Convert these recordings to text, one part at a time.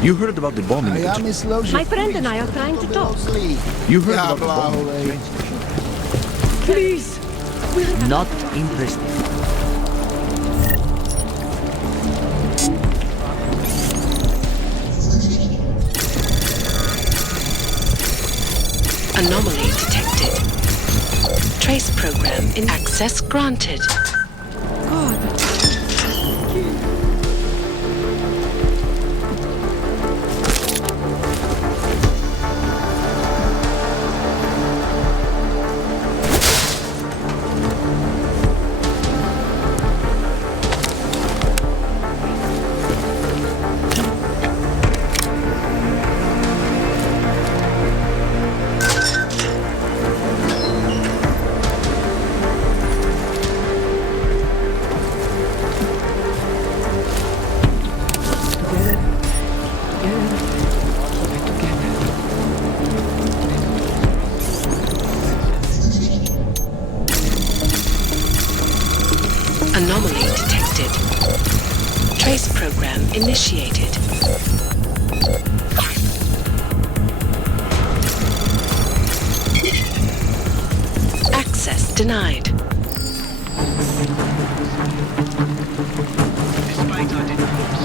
You heard about the bombing? My friend and I are trying to talk. You heard about the bombing? Please! Not interested. Anomaly detected. Trace program in access granted. Anomaly detected. Trace program initiated. Access denied. Despite our demands,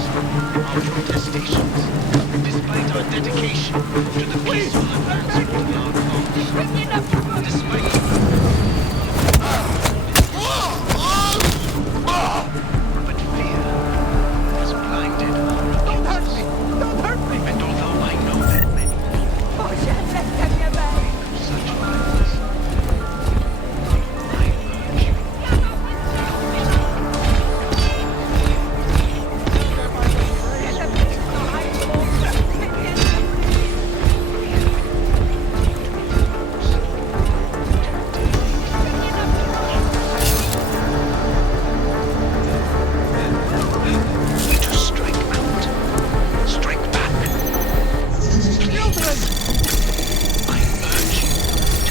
our protestations, despite our dedication to the peaceful advancement of our cause, despite... But fear has blinded our... Don't hurt me! Don't hurt me! And although I know that many... Such violence, I urge you. To strike out, strike back. Children! I urge you.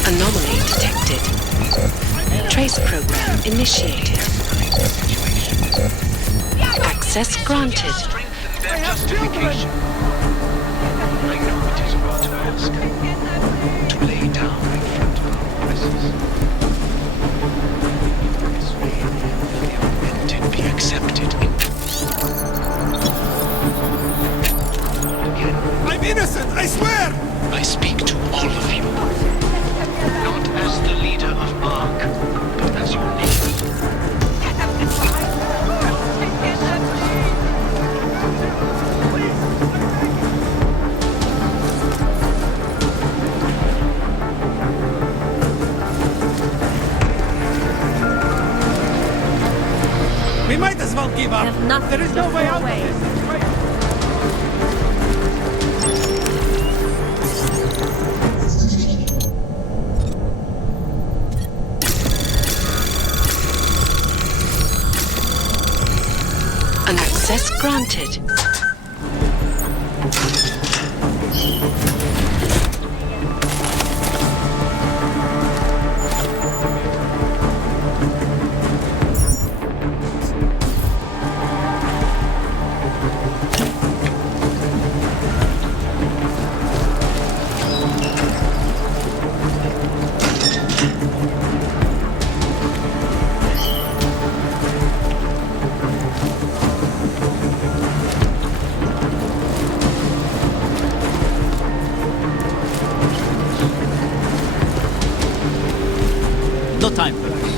Anomaly detected. Trace program initiated. Access granted. Strengthen their justification. I know it is wrong to ask, to lay down in front of our presence. The unvented be accepted in... Again, I'm innocent, I swear! I speak to all of you. Not as the leader of ARC, but as your neighbor. We might as well give up. Have nothing There is no to way throw out of away. this situation. An access granted. No time for this.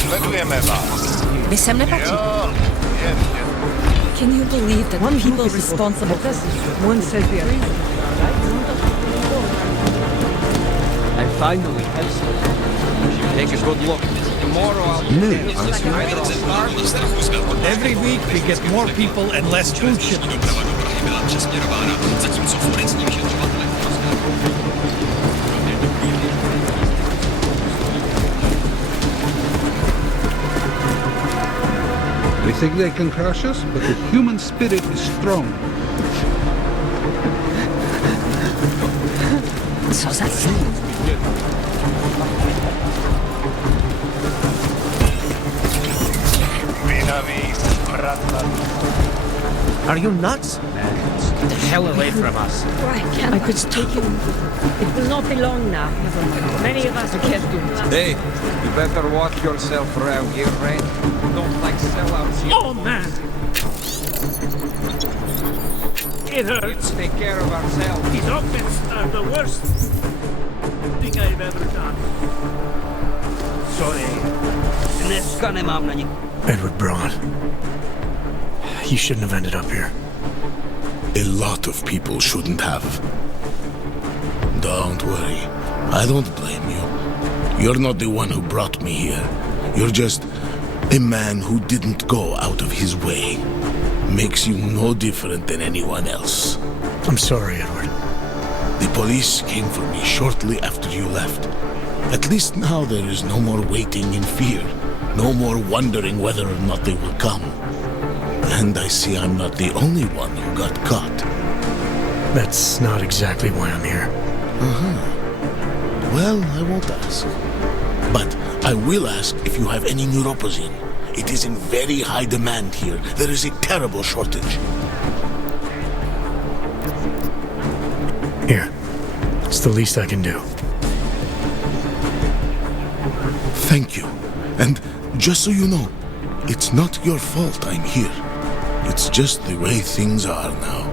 Sledujeme vás. Vy sem nepatří. Jo, jen. Can you believe that the people responsible for this? One says the other. I finally have something. Take a good look. Tomorrow I'll... Every week we get more people and less food shipments. They think they can crush us, but the human spirit is strong. Co za Are you nuts? Get the hell away from us. I could take you. It will not be long now. Never mind. Many of us can't do it. Hey, you better watch yourself around here, right? Don't like sellouts here. Oh, man! It hurts. Let's take care of ourselves. These outfits are the worst thing I've ever done. Sorry. Edward Braun. You shouldn't have ended up here. A lot of people shouldn't have. Don't worry. I don't blame you. You're not the one who brought me here. You're just a man who didn't go out of his way. Makes you no different than anyone else. I'm sorry, Edward. The police came for me shortly after you left. At least now there is no more waiting in fear. No more wondering whether or not they will come. And I see I'm not the only one who got caught. That's not exactly why I'm here. Well, I won't ask. But I will ask if you have any neuropozyne. It is in very high demand here. There is a terrible shortage. Here. It's the least I can do. Thank you. And just so you know, it's not your fault I'm here. It's just the way things are now.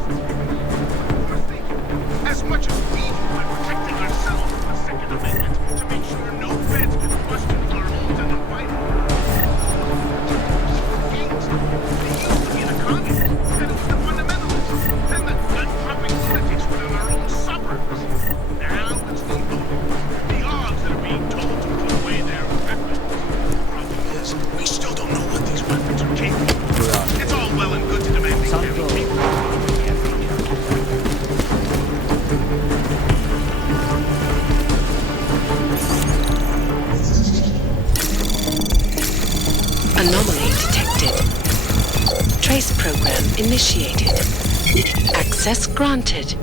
As much as we do by protecting ourselves from the Second Amendment to make sure no feds can question our homes in the White House. They used to be the communists, then it was the fundamentalists, then the gun-popping lunatics within our own suburbs. Now it's the the odds that are being told to put away their weapons. The problem is, we still don't know what these weapons are capable of. It's all well and good to demand they can't be capable of. Anomaly detected. Trace program initiated. Access granted.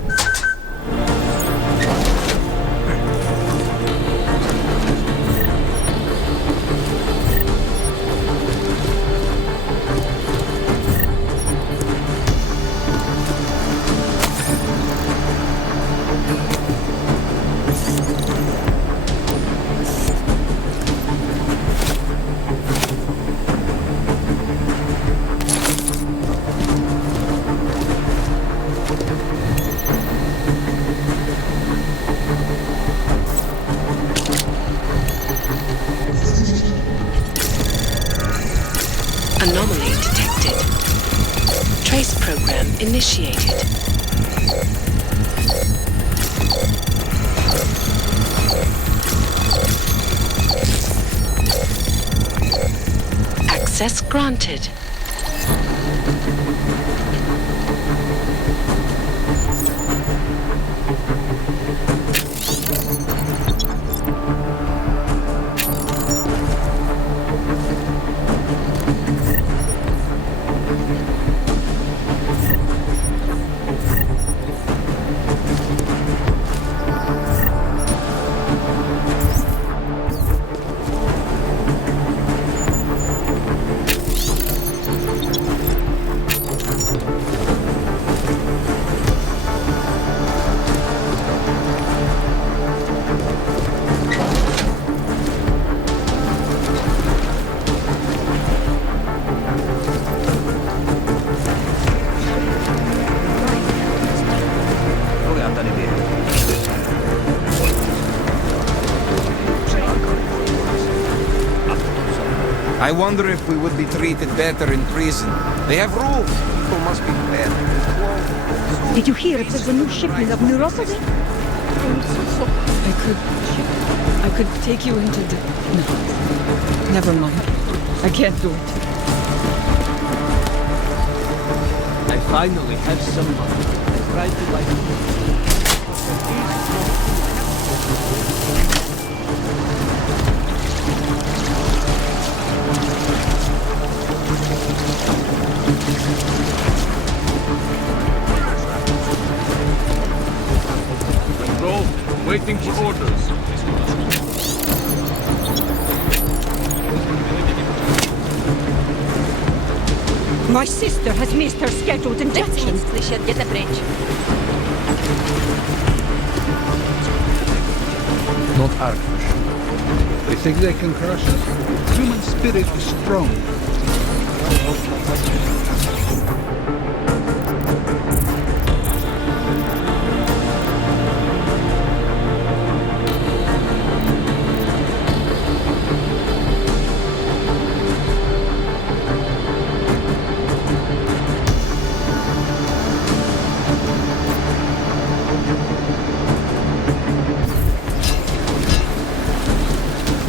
Anomaly detected. Trace program initiated. Access granted. I wonder if we would be treated better in prison. They have rules. People must be fed. Did you hear if there's a new shipment of neuropathy? I could take you into the... No. Never mind. I can't do it. I finally have someone. I tried to like... Control, waiting for orders. My sister has missed her scheduled injection. Get the bridge. Not Arcfish. They think they can crush us? Human spirit is strong.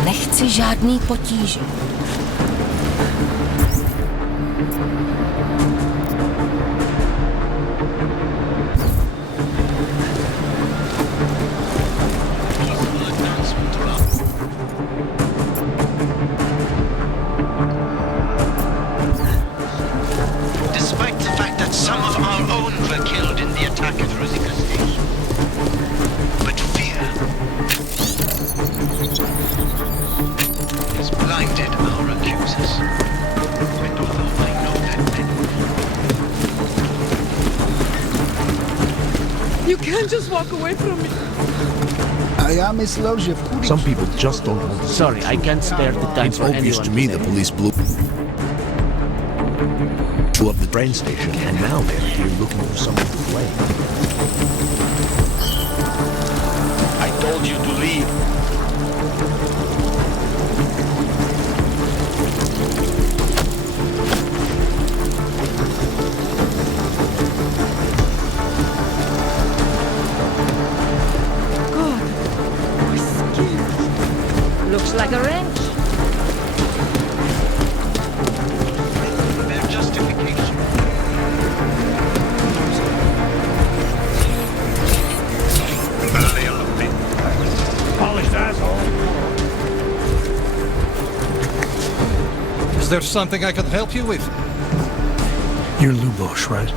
Nechci žádný potíže. Despite the fact that some of our own were killed in the attack at Rosika Station. But fear has blinded our accusers. And although I know that many... You can't just walk away from me. Some people just don't want to. Sorry, I can't spare the time It's for obvious anyone to me say the it. police blew up the train station, and now they're here looking for someone to blame. I told you to leave. God, my skin. Looks like a wrench. Their justification. Polished asshole. Is there something I can help you with? You're Lubosh, right?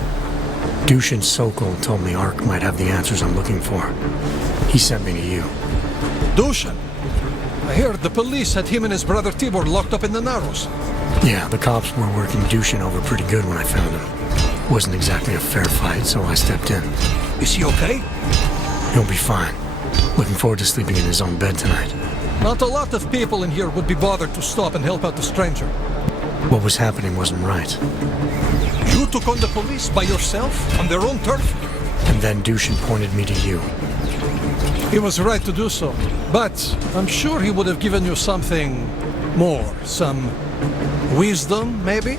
Dushin Sokol told me Ark might have the answers I'm looking for. He sent me to you. Dushin? I heard the police had him and his brother Tibor locked up in the Narrows. Yeah, the cops were working Dushin over pretty good when I found him. Wasn't exactly a fair fight, so I stepped in. Is he okay? He'll be fine. Looking forward to sleeping in his own bed tonight. Not a lot of people in here would be bothered to stop and help out the stranger. What was happening wasn't right. You took on the police by yourself, on their own turf? And then Dushin pointed me to you. He was right to do so, but I'm sure he would have given you something more. Some wisdom, maybe?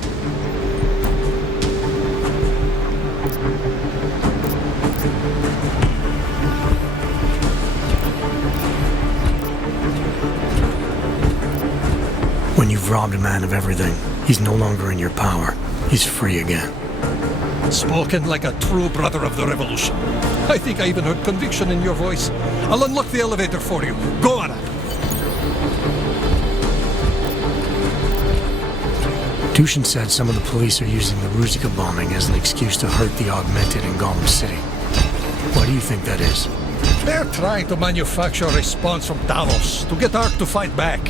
When you've robbed a man of everything, he's no longer in your power. He's free again. Spoken like a true brother of the revolution. I think I even heard conviction in your voice. I'll unlock the elevator for you. Go on up. Dushin said some of the police are using the Ruzika bombing as an excuse to hurt the Augmented in Gotham City. Why do you think that is? They're trying to manufacture a response from Davos to get Ark to fight back.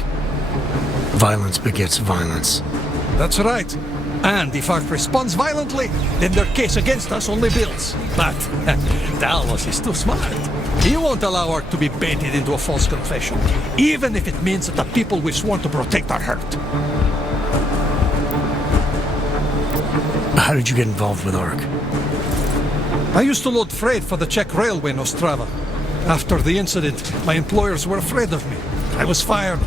Violence begets violence. That's right. And if Ark responds violently, then their case against us only builds. But Davos is too smart. He won't allow Ark to be baited into a false confession, even if it means that the people we sworn to protect are hurt. How did you get involved with Ark? I used to load freight for the Czech railway in Ostrava. After the incident, my employers were afraid of me. I was fired.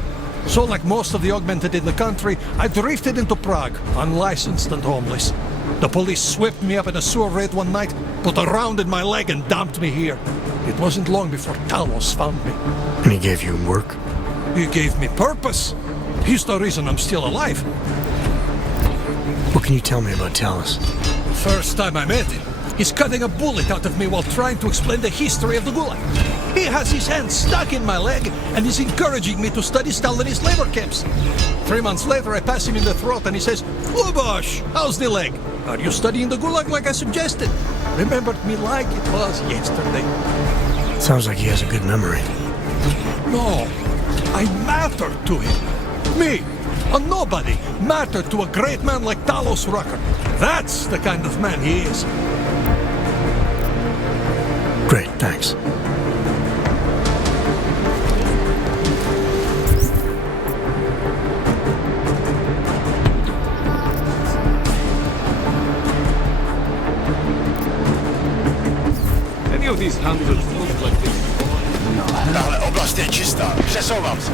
So like most of the Augmented in the country, I drifted into Prague, unlicensed and homeless. The police swept me up in a sewer raid one night, put a round in my leg and dumped me here. It wasn't long before Talos found me. And he gave you work? He gave me purpose. He's the reason I'm still alive. What can you tell me about Talos? First time I met him, he's cutting a bullet out of me while trying to explain the history of the Gulag. He has his hand stuck in my leg and is encouraging me to study Stalinist labor camps. 3 months later, I pass him in the throat and he says, "Lubosh, how's the leg? Are you studying the Gulag like I suggested?" Remembered me like it was yesterday. Sounds like he has a good memory. No, I mattered to him. Me, A nobody mattered to a great man like Talos Rucker. That's the kind of man he is. Great, thanks. Any of these handles look like this? Tahle oblast je čistá. Přesouvám se.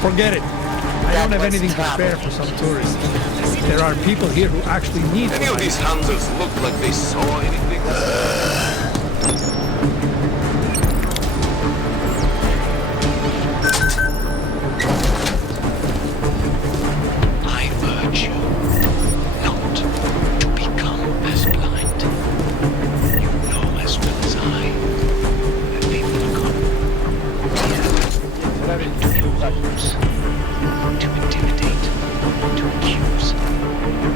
Forget it. I don't have anything to spare for some tourists. There are people here who actually need Any of these handles look like they saw anything? I urge you not to become as blind. You know as well as I that people come to your homes to intimidate, to accuse,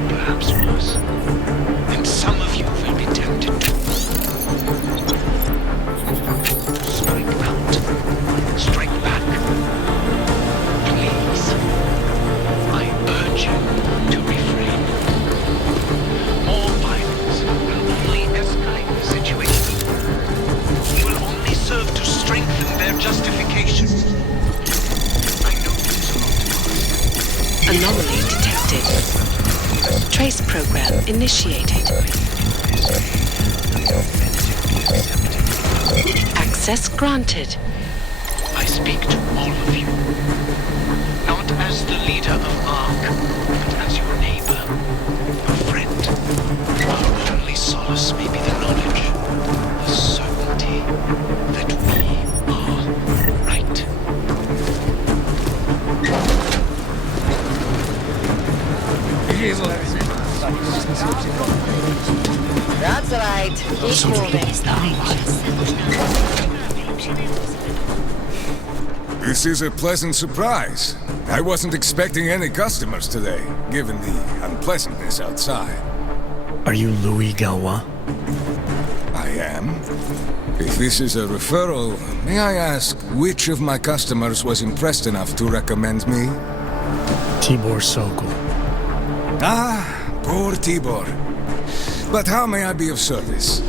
perhaps worse. And some of you will be tempted to strike out, strike back. Please, I urge you to refrain. More violence will only escalate the situation. It will only serve to strengthen their justification. I know this is a lot to ask. Anomaly detected. Trace program initiated. Access granted. I speak to all of you, not as the leader of ARC, but as your neighbor, your friend. Our only solace may be the knowledge, the certainty that we are right. That's right. Keep moving. This is a pleasant surprise. I wasn't expecting any customers today, given the unpleasantness outside. Are you Louis Galois? I am. If this is a referral, may I ask which of my customers was impressed enough to recommend me? Tibor Sokol. Ah, poor Tibor. But how may I be of service?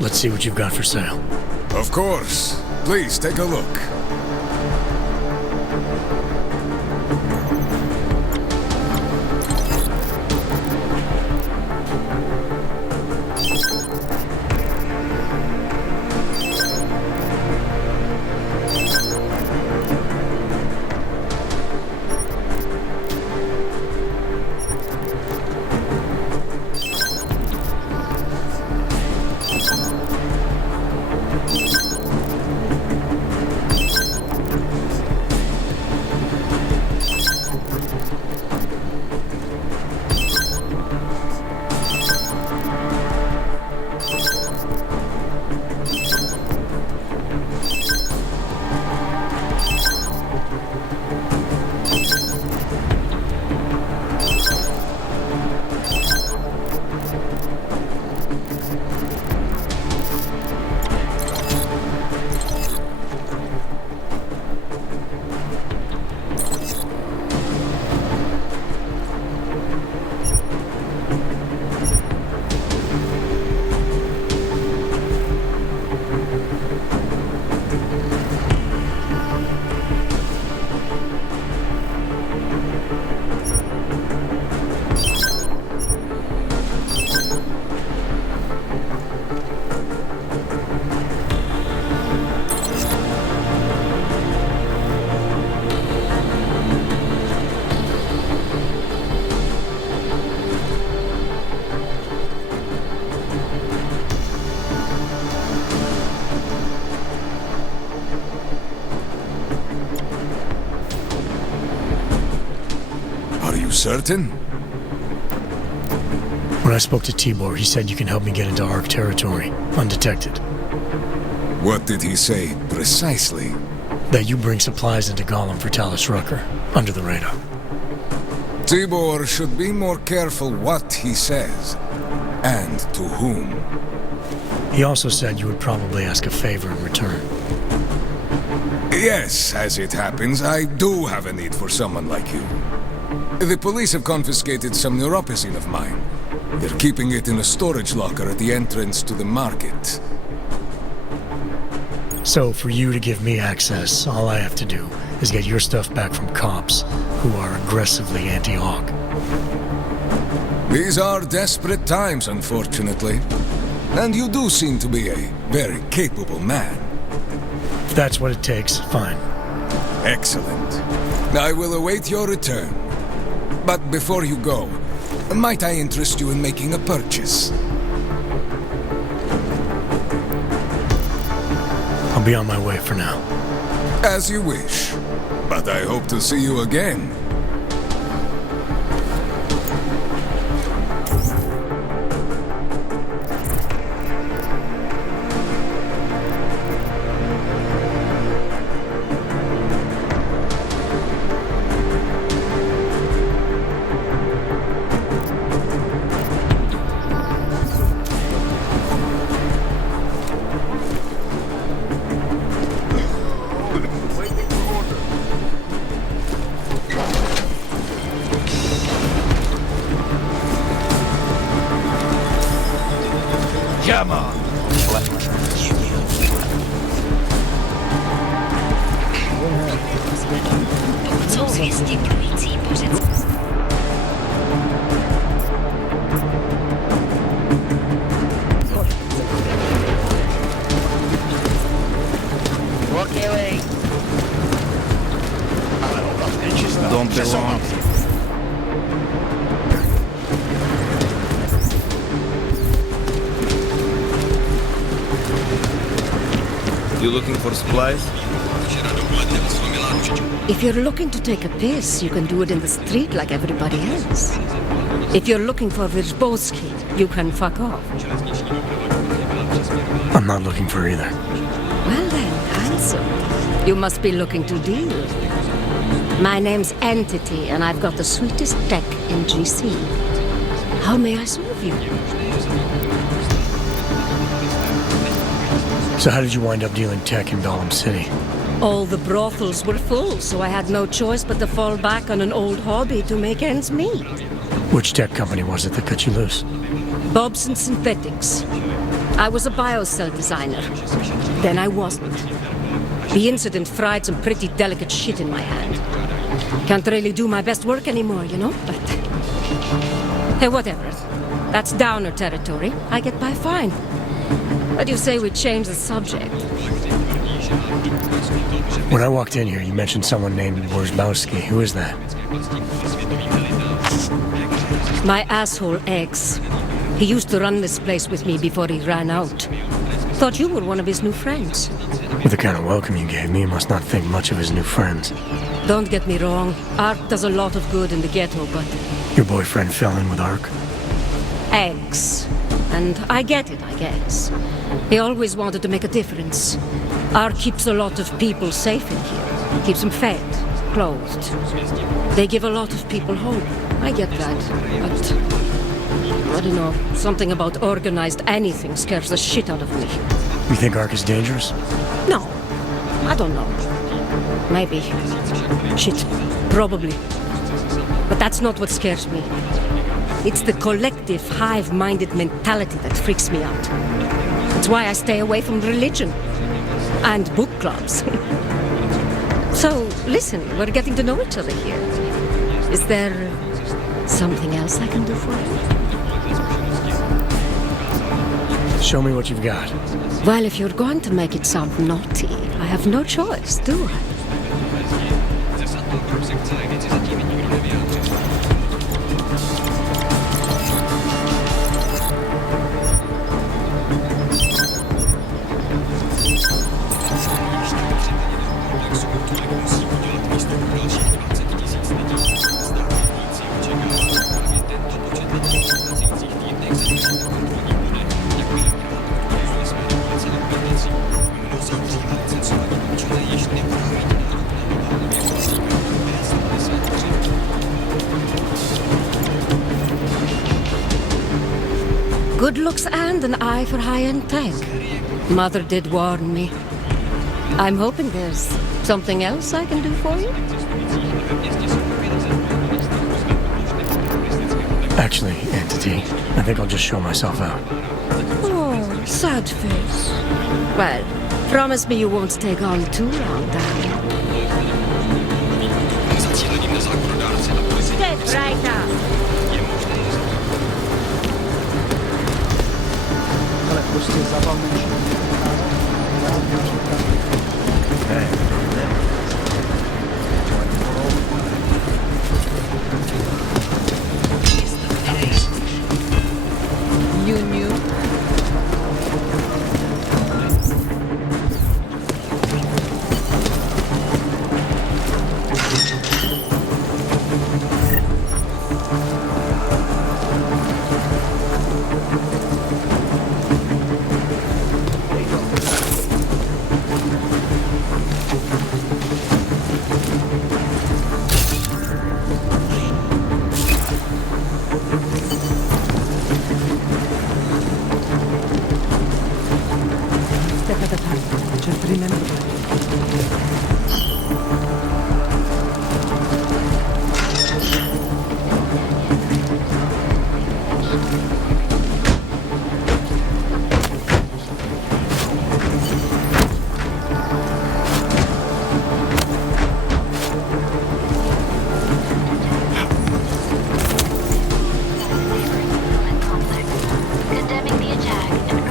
Let's see what you've got for sale. Of course. Please take a look. Certain? When I spoke to Tibor, he said you can help me get into ARC territory, undetected. What did he say, precisely? That you bring supplies into Gollum for Talos Rucker, under the radar. Tibor should be more careful what he says, and to whom. He also said you would probably ask a favor in return. Yes, as it happens, I do have a need for someone like you. The police have confiscated some neuropacine of mine. They're keeping it in a storage locker at the entrance to the market. So for you to give me access, all I have to do is get your stuff back from cops who are aggressively anti-Hawk. These are desperate times, unfortunately. And you do seem to be a very capable man. If that's what it takes, fine. Excellent. I will await your return. But before you go, might I interest you in making a purchase? I'll be on my way for now. As you wish. But I hope to see you again. Come on. Don't belong. You looking for supplies? If you're looking to take a piss, you can do it in the street like everybody else. If you're looking for Vyrzbowski, you can fuck off. I'm not looking for either. Well then, handsome. You must be looking to deal. My name's Entity, and I've got the sweetest tech in GC. How may I serve you? So how did you wind up dealing tech in Gollum City? All the brothels were full, so I had no choice but to fall back on an old hobby to make ends meet. Which tech company was it that cut you loose? Bobson Synthetics. I was a biocell designer. Then I wasn't. The incident fried some pretty delicate shit in my hand. Can't really do my best work anymore, you know, but... Hey, whatever. That's downer territory. I get by fine. What do you say we change the subject? When I walked in here, you mentioned someone named Wyrzbowski. Who is that? My asshole ex. He used to run this place with me before he ran out. Thought you were one of his new friends. With the kind of welcome you gave me, you must not think much of his new friends. Don't get me wrong. Ark does a lot of good in the ghetto, but... Your boyfriend fell in with Ark? Ex. And I get it, I guess. He always wanted to make a difference. Ark keeps a lot of people safe in here. Keeps them fed, clothed. They give a lot of people hope. I get that, but... I don't know, something about organized anything scares the shit out of me. You think Ark is dangerous? No. I don't know. Maybe. Shit. Probably. But that's not what scares me. It's the collective, hive-minded mentality that freaks me out. That's why I stay away from religion. And book clubs. So, listen, we're getting to know each other here. Is there something else I can do for you? Show me what you've got. Well, if you're going to make it sound naughty, I have no choice, do I? Good looks and an eye for high-end tech. Mother did warn me. I'm hoping there's something else I can do for you. Actually, Entity, I think I'll just show myself out. Oh, sad face. Well, promise me you won't take on too long, darling. Step right up. Ale prostě zabavnější. You knew? Step at a time. Just remember that. Condemning the attack and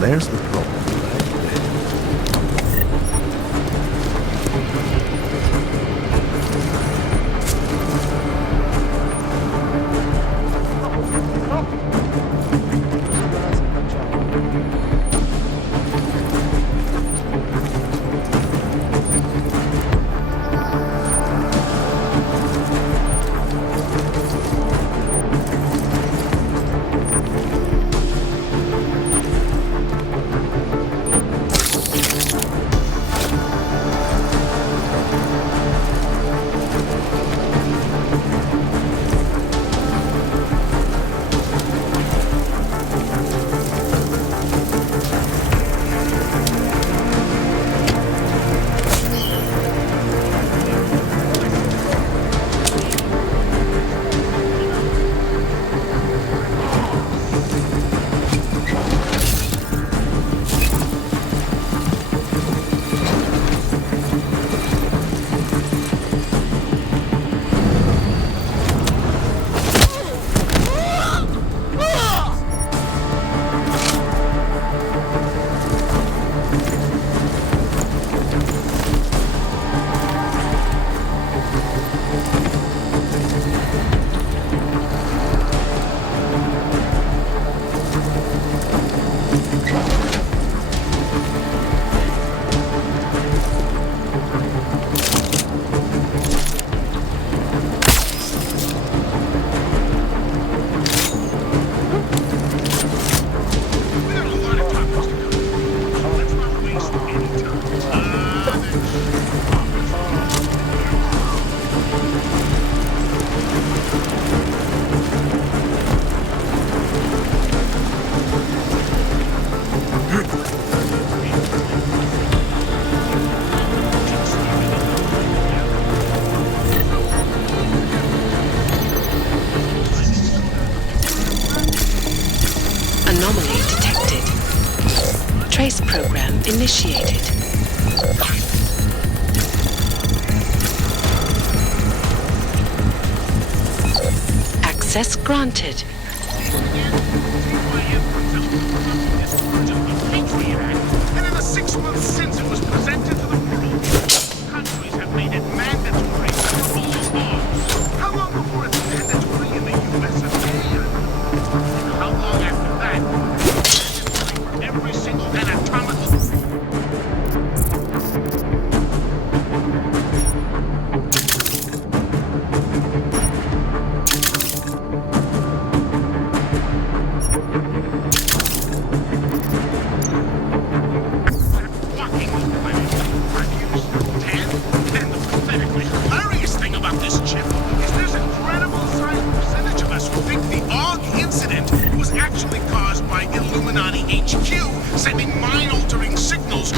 There's the problem. Trace program initiated. Access granted. And in the 6 months since it was presented to the world, countries have made it mandatory for all arms. How long before it's mandatory in the US and Canada? And how long after that? Mandatory for every single anatomical... sending mind-altering signals.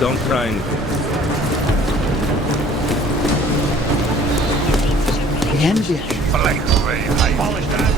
Don't try anything. Polish that.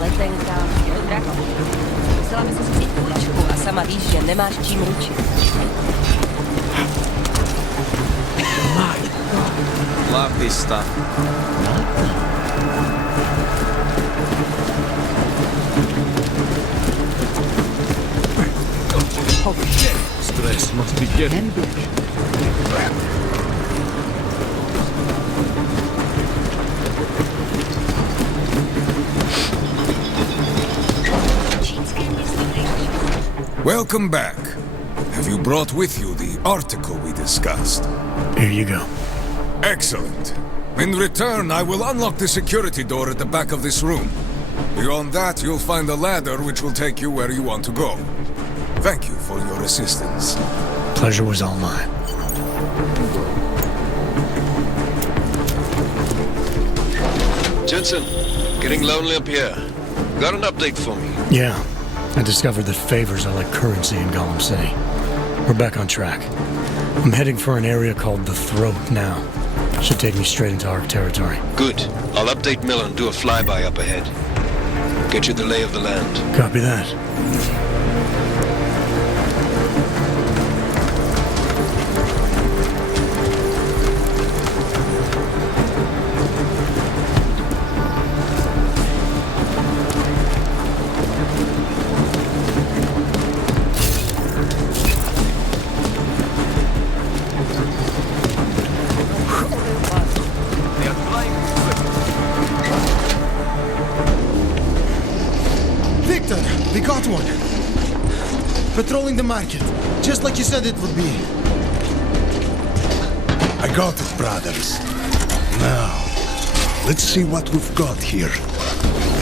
Letenka. Musela by si vzít půjčku a sama víš, že nemáš čím ručit. Love this stuff. Oh shit! Stress must be getting... Welcome back. Have you brought with you the article we discussed? Here you go. Excellent. In return, I will unlock the security door at the back of this room. Beyond that, you'll find a ladder which will take you where you want to go. Thank you for your assistance. Pleasure was all mine. Jensen, getting lonely up here. Got an update for me? Yeah. I discovered that favors are like currency in Gollum City. We're back on track. I'm heading for an area called the Throat now. Should take me straight into Ark territory. Good. I'll update Miller and do a flyby up ahead. Get you the lay of the land. Copy that. Victor, we got one. Patrolling the market, just like you said it would be. I got it, brothers. Now, let's see what we've got here.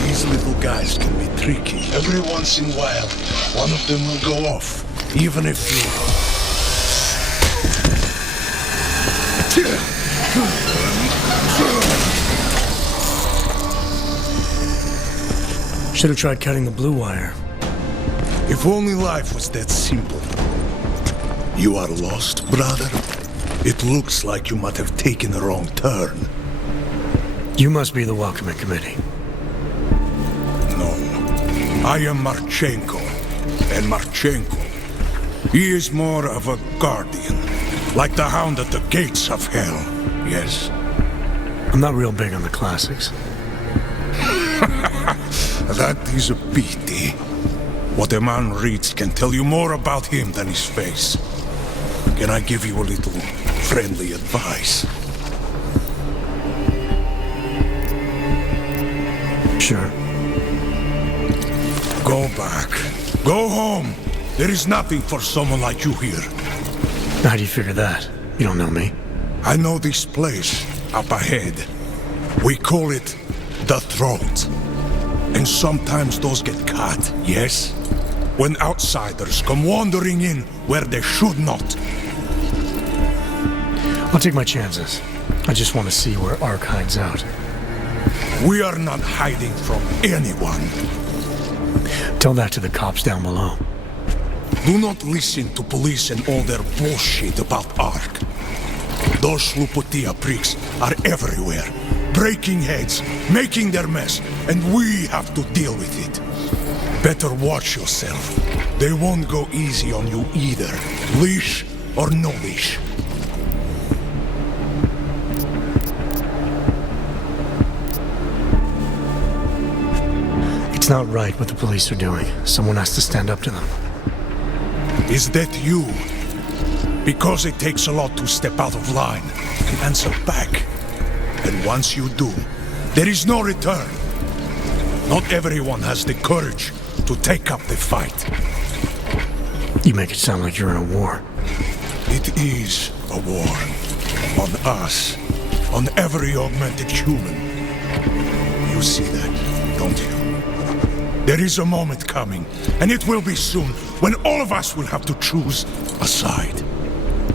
These little guys can be tricky. Every once in a while, one of them will go off, even if you... Should have tried cutting the blue wire. If only life was that simple. You are lost, brother? It looks like you might have taken a wrong turn. You must be the welcoming committee. No. I am Marchenko. And Marchenko, he is more of a guardian. Like the hound at the gates of hell. Yes? I'm not real big on the classics. That is a pity. What a man reads can tell you more about him than his face. Can I give you a little friendly advice? Sure. Go back. Go home. There is nothing for someone like you here. How do you figure that? You don't know me. I know this place up ahead. We call it the Throat. And sometimes those get cut, yes? When outsiders come wandering in where they should not. I'll take my chances. I just want to see where Ark hides out. We are not hiding from anyone. Tell that to the cops down below. Do not listen to police and all their bullshit about Ark. Those Slupotia pricks are everywhere, breaking heads, making their mess, and we have to deal with it. Better watch yourself. They won't go easy on you either, leash or no leash. It's not right what the police are doing. Someone has to stand up to them. Is that you? Because it takes a lot to step out of line and answer back. And once you do, there is no return. Not everyone has the courage to take up the fight. You make it sound like you're in a war. It is a war. On us. On every augmented human. You see that, don't you? There is a moment coming, and it will be soon, when all of us will have to choose a side.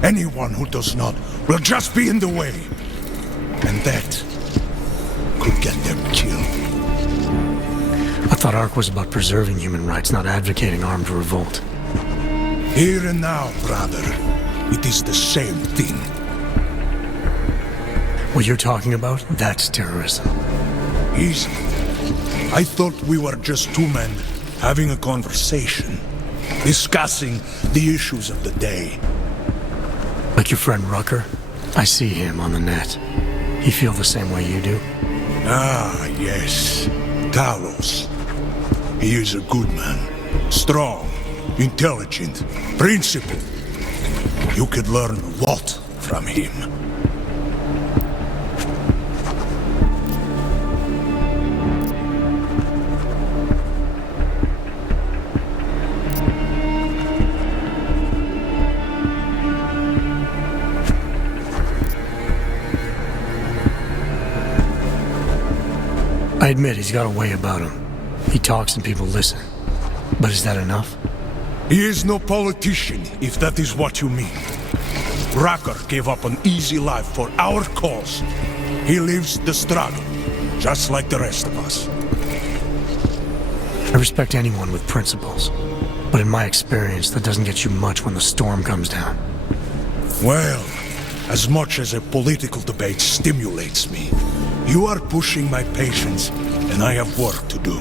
Anyone who does not will just be in the way. And that could get them killed. I thought Ark was about preserving human rights, not advocating armed revolt. Here and now, brother, it is the same thing. What you're talking about, that's terrorism. Easy. I thought we were just two men having a conversation, discussing the issues of the day. Like your friend Rucker? I see him on the net. He feel the same way you do? Ah, yes. Talos. He is a good man. Strong, intelligent, principled. You could learn a lot from him. I admit he's got a way about him. He talks and people listen. But is that enough? He is no politician, if that is what you mean. Rucker gave up an easy life for our cause. He lives the struggle, just like the rest of us. I respect anyone with principles. But in my experience, that doesn't get you much when the storm comes down. Well, as much as a political debate stimulates me, you are pushing my patience, and I have work to do.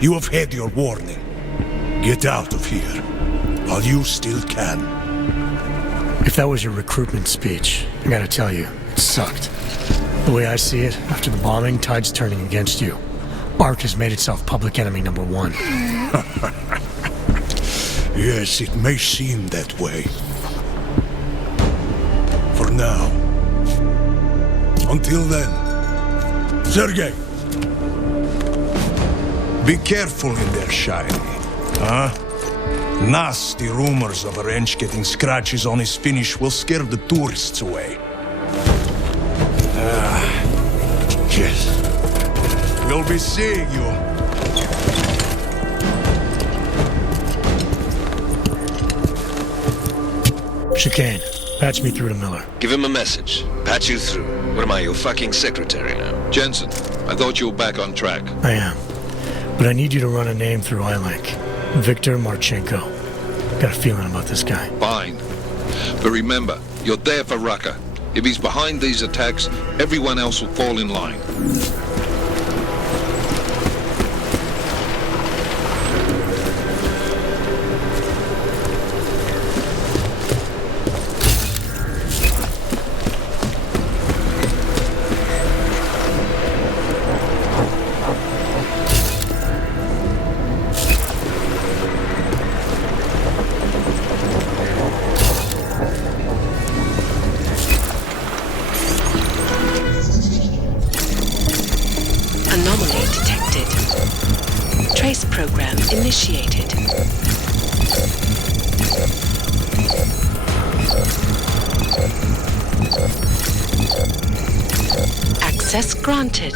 You have had your warning. Get out of here, while you still can. If that was your recruitment speech, I gotta tell you, it sucked. The way I see it, after the bombing, tide's turning against you. Ark has made itself public enemy number one. Yes, it may seem that way. For now. Until then, Sergei! Be careful in there, Shiny. Huh? Nasty rumors of a wrench getting scratches on his finish will scare the tourists away. Yes. We'll be seeing you. Chicane, patch me through to Miller. Give him a message. Patch you through. What am I, your fucking secretary now? Jensen, I thought you were back on track. I am. But I need you to run a name through iLink. Victor Marchenko. Got a feeling about this guy. Fine. But remember, you're there for Rucker. If he's behind these attacks, everyone else will fall in line. Anomaly detected. Trace program initiated. Access granted.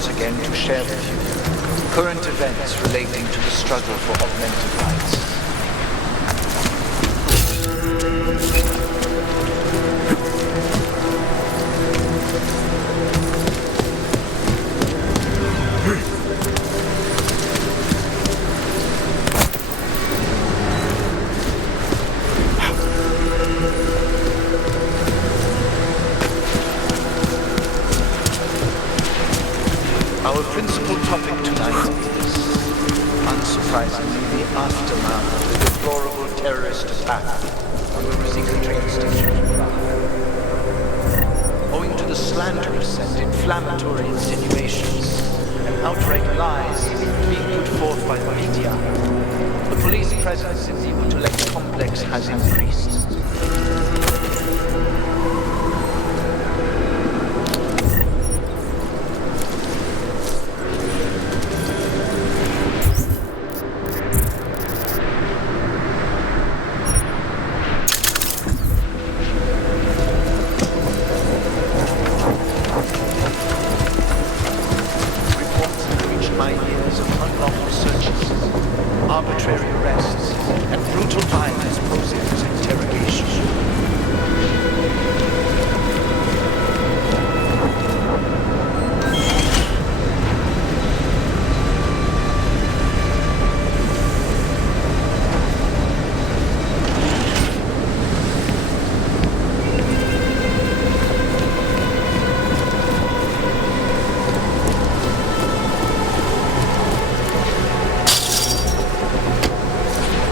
once again to share with you current events relating to the struggle for augmented rights. the train station nearby. Owing to the slanderous and inflammatory insinuations and outright lies being put forth by the media, the police presence in the intellect complex has increased. Arbitrary arrests and brutal violence posing as interrogation.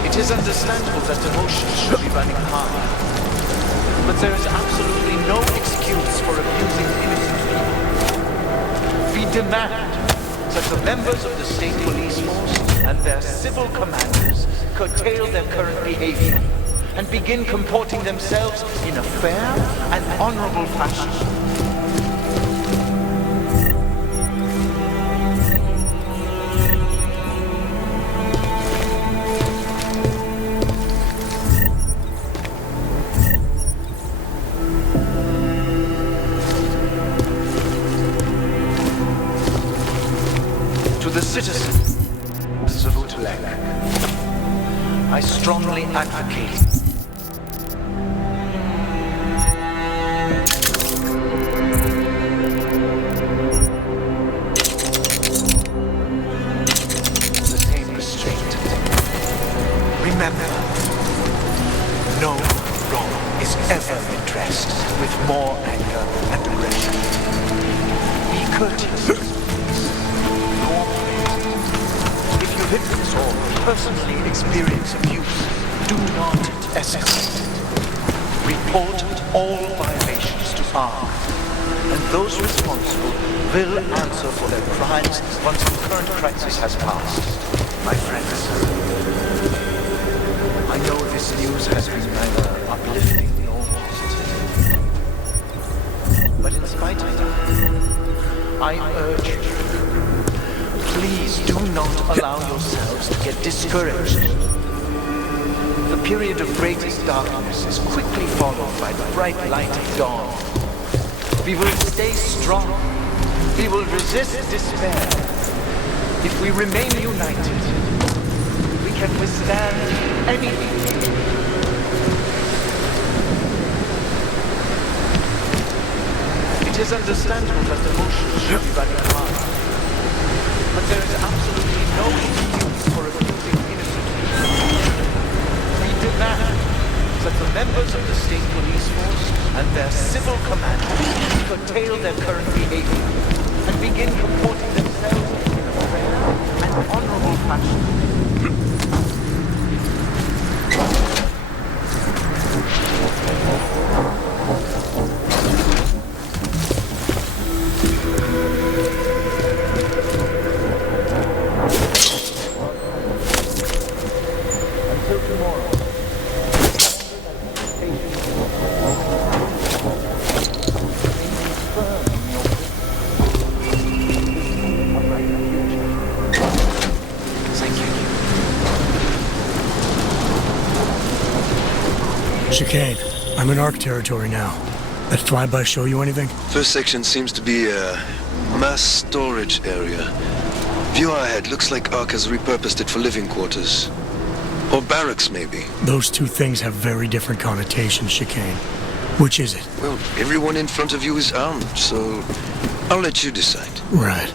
It is understandable that emotions should be running high, but there is absolutely no excuse for abusing innocent people. We demand that the members of the state police force and their civil commanders curtail their current behavior and begin comporting themselves in a fair and honorable fashion. To the citizens of Utelek, I strongly advocate the same restraint. Remember, no wrong is ever redressed with more anger and aggression. Be courteous. Witness or personally experience abuse, do not escalate. Report all violations to ARC, and those responsible will answer for their crimes once the current crisis has passed. My friends, I know this news has been neither uplifting nor positive. But in spite of that, I urge you, please do not allow yourselves to get discouraged. The period of greatest darkness is quickly followed by the bright light of dawn. We will stay strong. We will resist despair. If we remain united, we can withstand anything. It is understandable that emotions should be running high. But there is absolutely no excuse for abusing innocent people. We demand that the members of the state police force and their civil commanders curtail their current behavior and begin comporting themselves in a fair and honorable fashion. Chicane, I'm in ARC territory now. That flyby show you anything? First section seems to be a mass storage area. View ahead, looks like ARC has repurposed it for living quarters. Or barracks, maybe. Those two things have very different connotations, Chicane. Which is it? Well, everyone in front of you is armed, so I'll let you decide. Right.